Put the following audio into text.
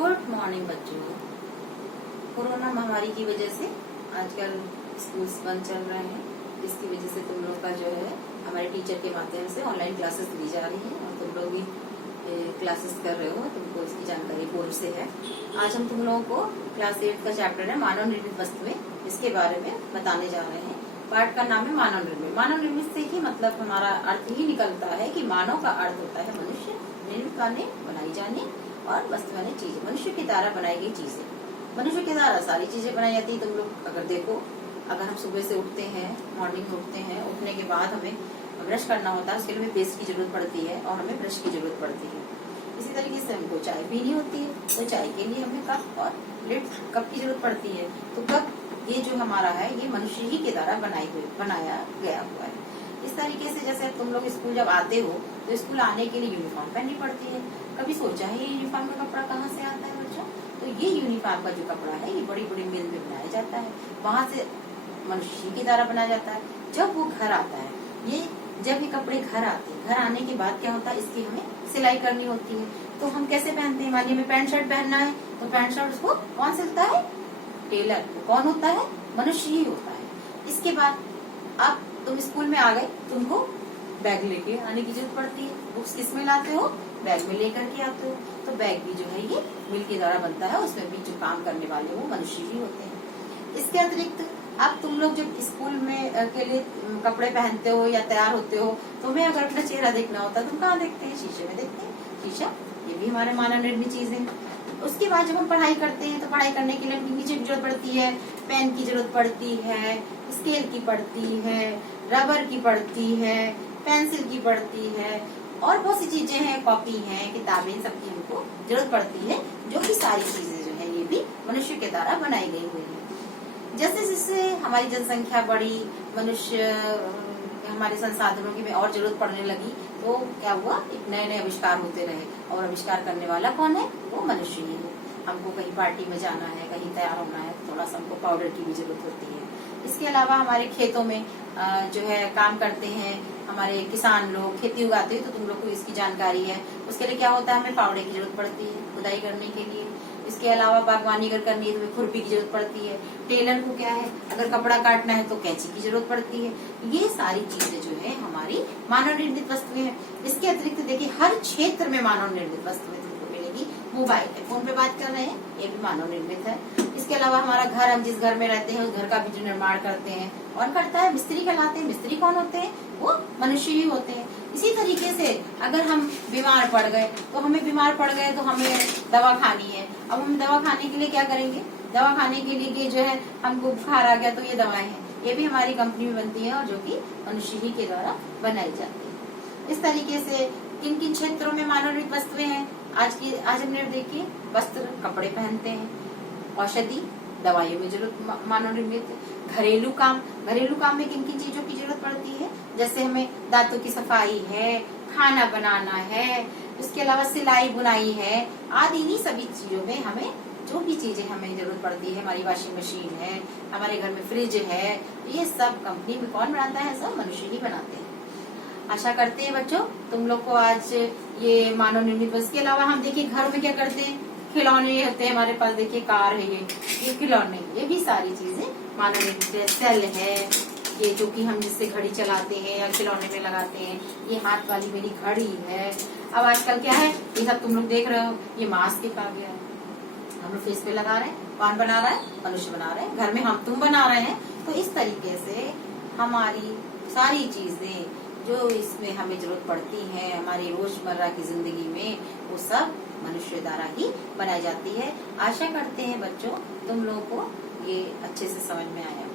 Good morning बच्चों। Corona महामारी की वजह से आजकल स्कूल्स बंद चल रहे हैं। इसकी वजह से तुम लोग का जो है हमारे टीचर के माध्यम से ऑनलाइन क्लासेस ली जा रही हैं और तुम लोग भी क्लासेस कर रहे हो। तुमको इसकी जानकारी बोर्ड से है। आज हम तुम लोगों को क्लास 8 का चैप्टर है मानव निर्मित वस्तुएं, इसके बारे में बताने जा रहे हैं। पाठ का नाम है मानव निर्मित। मानव निर्मित से ही मतलब हमारा अर्थ ही निकलता है कि मानव का अर्थ होता है मनुष्य, निर्मित करने, बनाई जाने और वस्तु यानी चीजें, मनुष्य के द्वारा बनाई गई चीजें। मनुष्य के द्वारा सारी चीजें बनाई जाती है। तुम लोग अगर देखो, अगर हम सुबह से उठते हैं, मॉर्निंग में उठते हैं, उठने के बाद हमें ब्रश करना होता है, उसके लिए हमें पेस्ट की जरूरत पड़ती है और हमें ब्रश की जरूरत पड़ती है। इसी तरीके से हमको चाय पीनी होती है तो चाय के लिए हमें कप और लिड कप की जरूरत पड़ती है। तो कप ये जो हमारा है ये मनुष्य ही के द्वारा बनाया गया हुआ है। इस तरीके से जैसे तुम लोग स्कूल जब आते हो तो स्कूल आने के लिए यूनिफॉर्म पहननी पड़ती है। कभी सोचा है ये यूनिफॉर्म का कपड़ा कहाँ से आता है बच्चों? तो ये यूनिफॉर्म का जो कपड़ा है ये बड़ी बड़ी मिल में बनाया जाता है, वहां से मनुष्य के द्वारा बनाया जाता है। जब वो घर आता है, ये जब ये कपड़े घर आते हैं, घर आने के बाद क्या होता है, इसकी हमें सिलाई करनी होती है। तो हम कैसे पहनते हैं? मानिए हमें पैंट शर्ट पहनना है तो पैंट शर्ट उसको कौन सिलता है? टेलर। कौन होता है? मनुष्य ही होता है। इसके बाद अब तुम स्कूल में आ गए, तुमको बैग लेके आने की जरूरत पड़ती है। बुक्स किस में लाते हो? बैग में लेकर के आते हो। तो बैग भी जो है ये मिल के द्वारा बनता है, उसमें भी जो काम करने वाले वो मनुष्य ही होते हैं। इसके अतिरिक्त अब तुम लोग जब स्कूल में के लिए कपड़े पहनते हो या तैयार होते हो, तुम्हें अगर अपना चेहरा देखना होता है तुम कहाँ देखते हैं? शीशे में देखते हैं। शीशा ये भी हमारे मानव निर्मित चीज है। उसके बाद जब हम पढ़ाई करते हैं तो पढ़ाई करने के लिए हमें की जरूरत पड़ती है, पेन की जरूरत पड़ती है, स्केल की पड़ती है, रबर की पड़ती है, पेंसिल की पड़ती है और बहुत सी चीजें हैं, कॉपी है, किताबें, सबकी हमको जरूरत पड़ती है। जो कि सारी चीजें जो है ये भी मनुष्य के द्वारा बनाई गई हुई है। जैसे जैसे हमारी जनसंख्या बढ़ी, मनुष्य हमारे संसाधनों की में और जरूरत पड़ने लगी, तो क्या हुआ, एक नए नए आविष्कार होते रहे। और आविष्कार करने वाला कौन है? वो मनुष्य ही है। हमको कहीं पार्टी में जाना है, कहीं तैयार होना है, थोड़ा सा हमको पाउडर की भी जरूरत होती है। इसके अलावा हमारे खेतों में जो है काम करते हैं, हमारे किसान लोग खेती उगाते हैं, तो तुम लोग को इसकी जानकारी है। उसके लिए क्या होता है, हमें फावड़े की जरूरत पड़ती है खुदाई करने के लिए। इसके अलावा बागवानी अगर करनी है तो हमें खुरपी की जरूरत पड़ती है। टेलर को क्या है, अगर कपड़ा काटना है तो कैंची की जरूरत पड़ती है। ये सारी चीजें जो है हमारी मानव निर्मित वस्तुएं हैं। इसके अतिरिक्त देखिए हर क्षेत्र में मानव निर्मित वस्तुएं तुमको मिलेगी। मोबाइल है, फोन पे बात कर रहे हैं, ये भी मानव निर्मित है। इसके अलावा हमारा घर, हम जिस घर में रहते हैं उस घर का भी जो निर्माण करते हैं, कौन करता है? मिस्त्री कहलाते हैं। मिस्त्री कौन होते हैं? वो मनुष्य ही होते हैं। इसी तरीके से अगर हम बीमार पड़ गए तो हमें दवा खानी है। अब हम दवा खाने के लिए क्या करेंगे? दवा खाने के लिए जो है हमको बुखार आ गया तो ये दवाएं हैं, ये भी हमारी कंपनी में बनती है और जो कि मनुष्य ही के द्वारा बनाई जाती है। इस तरीके से किन किन क्षेत्रों में मानव निर्मित वस्तुएं हैं? आज हमने देखिए वस्त्र, कपड़े पहनते हैं, औषधि, दवाइयों में जरूरत मानव निर्मित, घरेलू काम में किन किन चीजों की जरूरत पड़ती है? जैसे हमें दांतों की सफाई है, खाना बनाना है, उसके अलावा सिलाई बुनाई है, आदि इन्हीं सभी चीजों में हमें जो भी चीजें हमें जरूरत पड़ती है। हमारी वॉशिंग मशीन है, हमारे घर में फ्रिज है, ये सब कंपनी में कौन बनाता है? सब मनुष्य ही बनाते हैं। आशा करते हैं बच्चों तुम लोग को आज ये मानव निर्मित। इसके अलावा हम देखिए घर में क्या करते हैं, खिलौने होते हैं हमारे पास। देखिए कार है, ये खिलौने, ये भी सारी चीजें मानव निर्मित है। सेल है, ये जो कि हम जिससे घड़ी चलाते हैं या खिलौने में लगाते हैं। ये हाथ वाली मेरी घड़ी है। अब आजकल क्या है, ये सब तुम लोग देख रहे हो, ये मास्क आ गया है, हम लोग फेस पे लगा रहे हैं। कौन बना रहा है? मनुष्य बना रहे हैं। घर में हम तुम बना रहे हैं। तो इस तरीके से हमारी सारी चीजें जो इसमें हमें जरूरत पड़ती है हमारी रोजमर्रा की जिंदगी में, वो सब मनुष्य द्वारा ही बनाई जाती है। आशा करते हैं बच्चों तुम लोगों को ये अच्छे से समझ में आया।